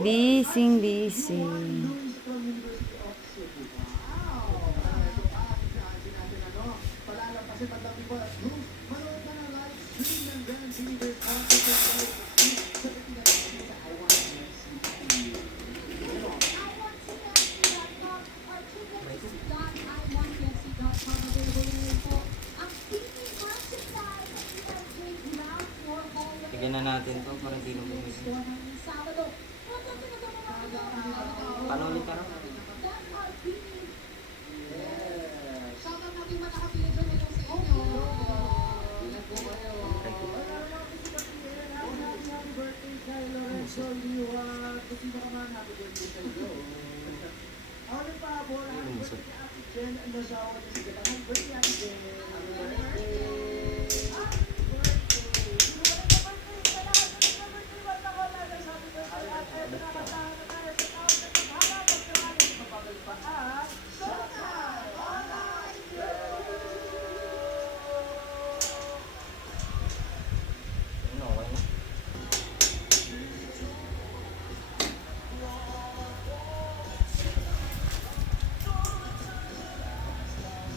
Bising, bising. Tignan na natin to para hindi lumumit. Paano ulit ka rin?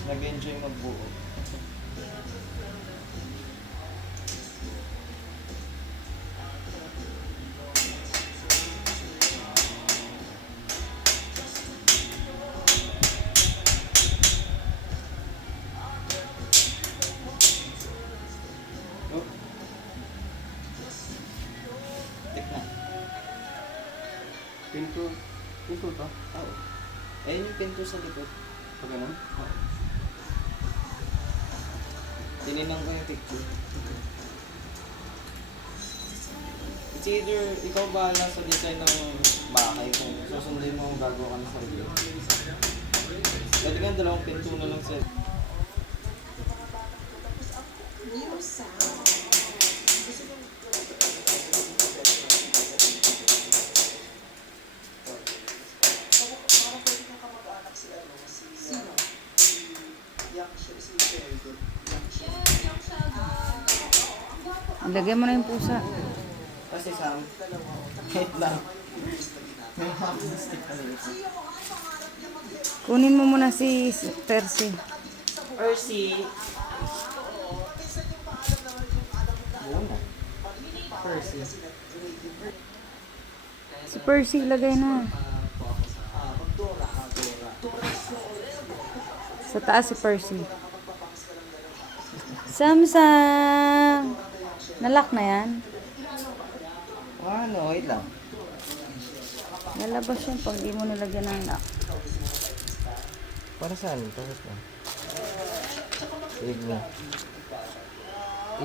Nag-enjoy magbuo. Oh. Tek na. Pinto. Pinto to? Oo. Ayun yung pinto sa likod. Pag ganun? Oo. Tininang ko yung picture. It's either ikaw bahala sa design ng bahay kung susundin mo bago ka na sarili. Pwede nga dalawang pinto na lang set. Ilagay mo na yung pusa. Kasi Sam, wait lang. May hockey stick kasi ito. Kunin mo muna si Percy. Percy. Muna. Percy. Si Percy, ilagay na. Sa taas si Percy. Samsam! Nalock na yan? Ano, wait lang. Lalabas yan pag di mo nilagyan ng lock. Para saan? Para saan? Sige.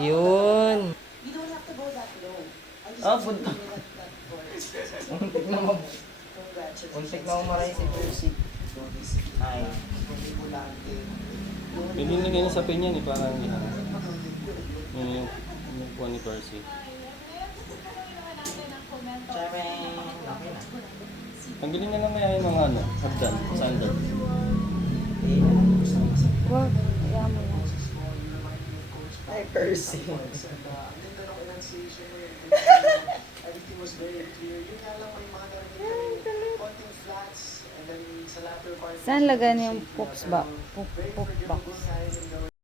Yun! Ah, punta. Untik na umaray si Percy. Ay. Pinilagay na sa pinya ni parang yan. Yung kuha ni Percy. Charing. Okay na. Tanggalin na lang kaya yung mga ano, hagdan, sandal. Wag, kaya mo yan. Ay, Percy. Saan lagay yung poop box?